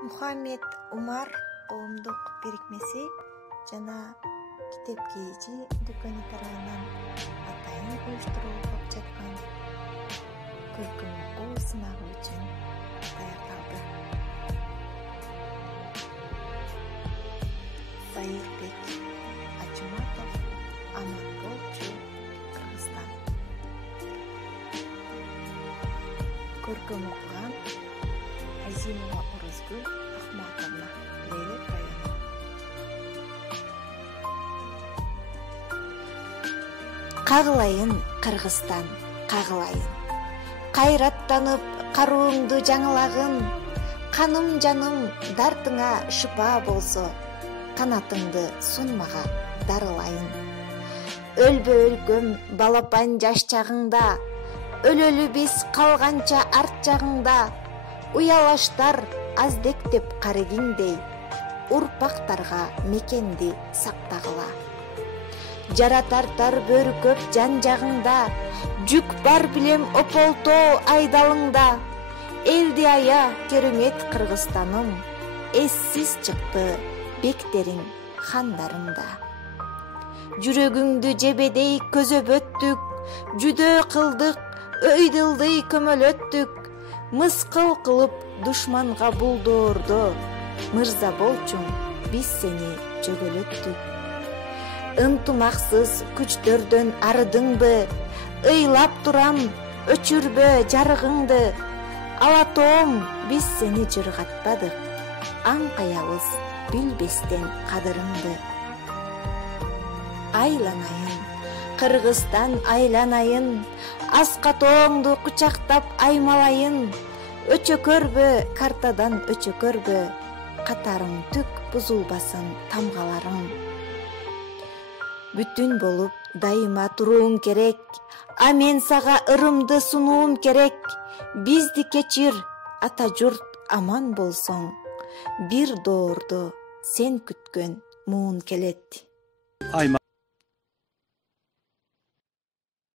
Muhammed Umar коомдук бирикмеси жана Китеп кийүүчү дүкөнү тарабынан атайын уюштурулуп жаткан көркөм окуу сынагы үчүн даярдалды. Сайырбек Ачматов, Аманболчу, Кыргызстан. Көркөм окуган Азимова Орозгүл Ахматовна, Лелек району. Кагылайын Кыргызстан, кагылайын. Кайраттанып карууңду жаңылагын, каным жаным дартыңа шыпа болсо, канатыңды сунмага дарылайын. Өлбө өлкөм балапан жаш чагыңда, өлөлү биз калганча арт жагыңда, уялаштар аздектеп карегиңдей, урпактарга мекенди сактагыла. Жара тартар бөрү көп жан жагыңда, жүк бар билем ополтоо айдалыңда, элди ая керемет Кыргызстаным, эссиз чыкты бектериң хандарыңда. Жүрөгүңдү жебедей көзөбөттүк, жүдө кылдык, өйдылдый көмөлөттүк, мыскыл кылып душманга булдоордо, мырза болчуң, биз сени жөгөлөттүк. Ынтымаксыз күчтөрдөн арыдыңбы, ыйлап турам, өчүрбө жарыгыңды. Алатоом, биз сени жыргатпадык, аңкаябыз билбестен кадырыңды. Айланайын, Кыргызстан айланайын, аска тооңду кучактап аймалайын. Өчө көрбө, картадан өчө көрбө, катарың түк бузулбасын тамгаларың. Бүтүн болуп дайыма турууң керек, а мен сага ырымды сунуум керек. Бизди кечир, ата журт аман болсоң, бир доорду сен күткөн муун келет.